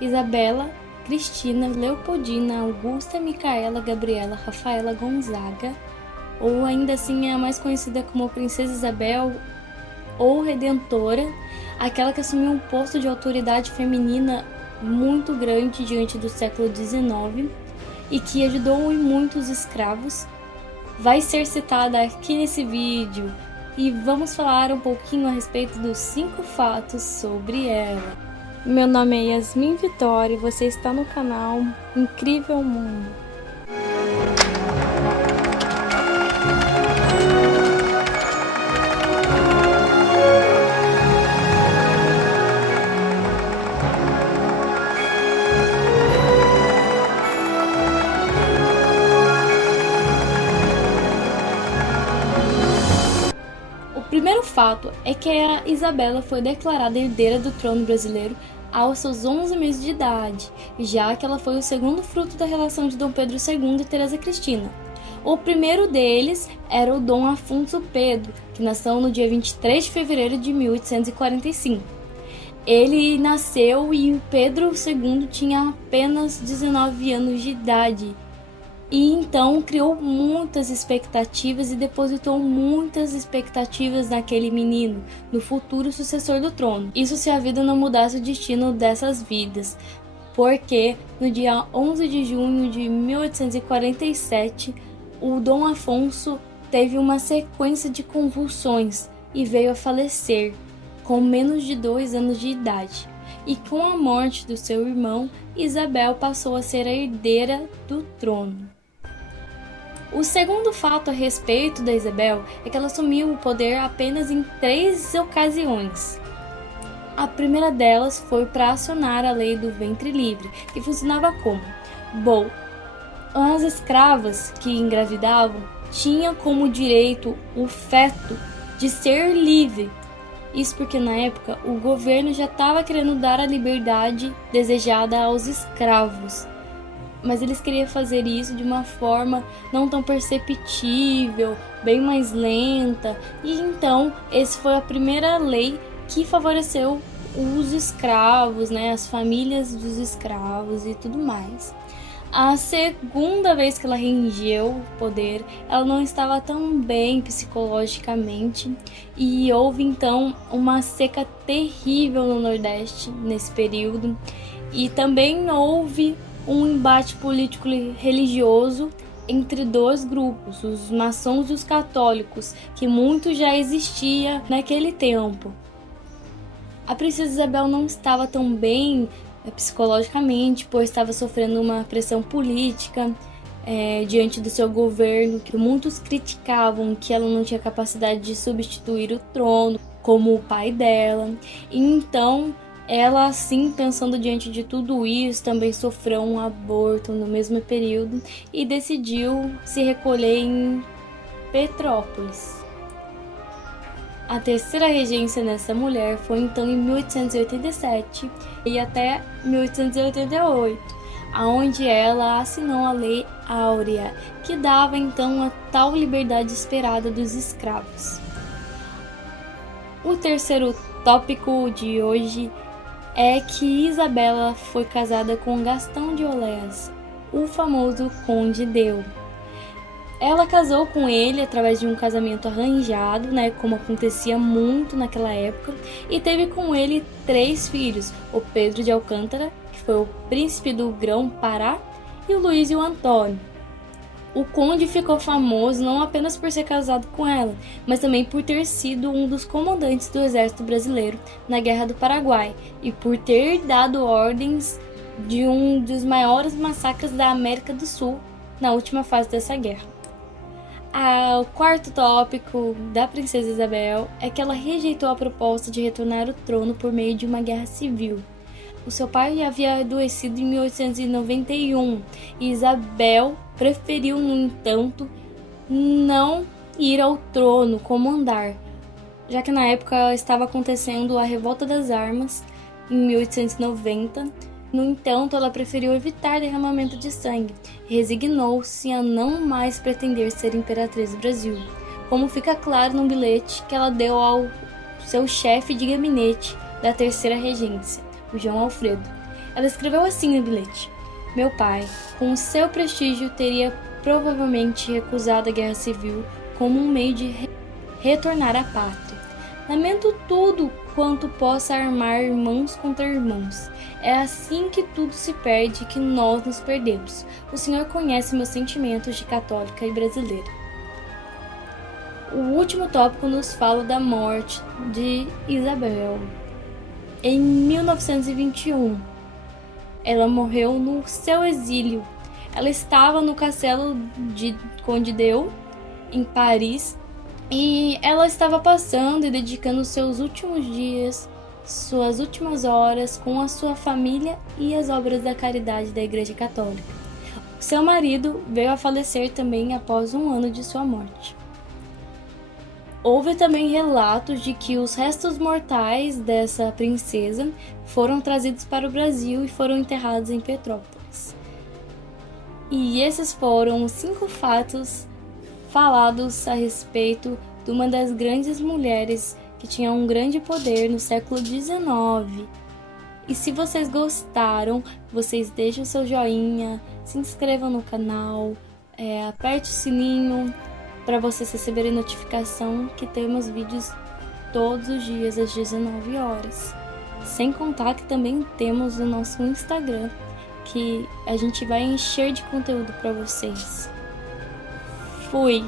Isabela, Cristina, Leopoldina, Augusta, Micaela, Gabriela, Rafaela Gonzaga, ou ainda assim é a mais conhecida como Princesa Isabel ou Redentora, aquela que assumiu um posto de autoridade feminina muito grande diante do século XIX e que ajudou em muitos escravos, vai ser citada aqui nesse vídeo e vamos falar um pouquinho a respeito dos 5 fatos sobre ela. Meu nome é Yasmin Vitória e você está no canal Incrível Mundo. O primeiro fato é que a Isabela foi declarada herdeira do trono brasileiro aos seus 11 meses de idade, já que ela foi o segundo fruto da relação de Dom Pedro II e Teresa Cristina. O primeiro deles era o Dom Afonso Pedro, que nasceu no dia 23 de fevereiro de 1845. Ele nasceu e o Pedro II tinha apenas 19 anos de idade. E então criou muitas expectativas e depositou muitas expectativas naquele menino, no futuro sucessor do trono. Isso se a vida não mudasse o destino dessas vidas, porque no dia 11 de junho de 1847, o Dom Afonso teve uma sequência de convulsões e veio a falecer, com menos de 2 anos de idade. E com a morte do seu irmão, Isabel passou a ser a herdeira do trono. O segundo fato a respeito da Isabel é que ela assumiu o poder apenas em 3 ocasiões. A primeira delas foi para acionar a lei do ventre livre, que funcionava como? Bom, as escravas que engravidavam tinham como direito o feto de ser livre. Isso porque na época o governo já estava querendo dar a liberdade desejada aos escravos. Mas eles queriam fazer isso de uma forma não tão perceptível, bem mais lenta, e então essa foi a primeira lei que favoreceu os escravos, né, as famílias dos escravos e tudo mais. A segunda vez que ela reingeu o poder, ela não estava tão bem psicologicamente e houve então uma seca terrível no Nordeste nesse período, e também houve um embate político religioso entre 2 grupos, os maçons e os católicos, que muito já existia naquele tempo. A princesa Isabel não estava tão bem psicologicamente, pois estava sofrendo uma pressão política diante do seu governo, que muitos criticavam que ela não tinha capacidade de substituir o trono, como o pai dela. E então ela, assim, pensando diante de tudo isso, também sofreu um aborto no mesmo período e decidiu se recolher em Petrópolis. A terceira regência dessa mulher foi então em 1887 e até 1888, onde ela assinou a Lei Áurea, que dava então a tal liberdade esperada dos escravos. O terceiro tópico de hoje é que Isabela foi casada com Gastão de Orléans, o famoso Conde d'Eu. Ela casou com ele através de um casamento arranjado, né, como acontecia muito naquela época, e teve com ele 3 filhos, o Pedro de Alcântara, que foi o príncipe do Grão-Pará, e o Luís e o Antônio. O conde ficou famoso não apenas por ser casado com ela, mas também por ter sido um dos comandantes do exército brasileiro na Guerra do Paraguai e por ter dado ordens de um dos maiores massacres da América do Sul na última fase dessa guerra. O quarto tópico da princesa Isabel é que ela rejeitou a proposta de retornar ao trono por meio de uma guerra civil. O seu pai havia adoecido em 1891 e Isabel preferiu, no entanto, não ir ao trono comandar, já que na época estava acontecendo a Revolta das Armas, em 1890. No entanto, ela preferiu evitar derramamento de sangue e resignou-se a não mais pretender ser imperatriz do Brasil, como fica claro no bilhete que ela deu ao seu chefe de gabinete da terceira regência, o João Alfredo. Ela escreveu assim no bilhete: meu pai, com o seu prestígio, teria provavelmente recusado a guerra civil como um meio de retornar à pátria. Lamento tudo quanto possa armar irmãos contra irmãos. É assim que tudo se perde, que nós nos perdemos. O Senhor conhece meus sentimentos de católica e brasileira. O último tópico nos fala da morte de Isabel. Em 1921, ela morreu no seu exílio. Ela estava no castelo de Conde d'Eu, em Paris, e ela estava passando e dedicando seus últimos dias, suas últimas horas com a sua família e as obras da caridade da Igreja Católica. Seu marido veio a falecer também após um ano de sua morte. Houve também relatos de que os restos mortais dessa princesa foram trazidos para o Brasil e foram enterrados em Petrópolis. E esses foram os 5 fatos falados a respeito de uma das grandes mulheres que tinha um grande poder no século XIX. E se vocês gostaram, vocês deixem o seu joinha, se inscrevam no canal, aperte o sininho para vocês receberem notificação que temos vídeos todos os dias às 19 horas. Sem contar que também temos o nosso Instagram, que a gente vai encher de conteúdo para vocês. Fui!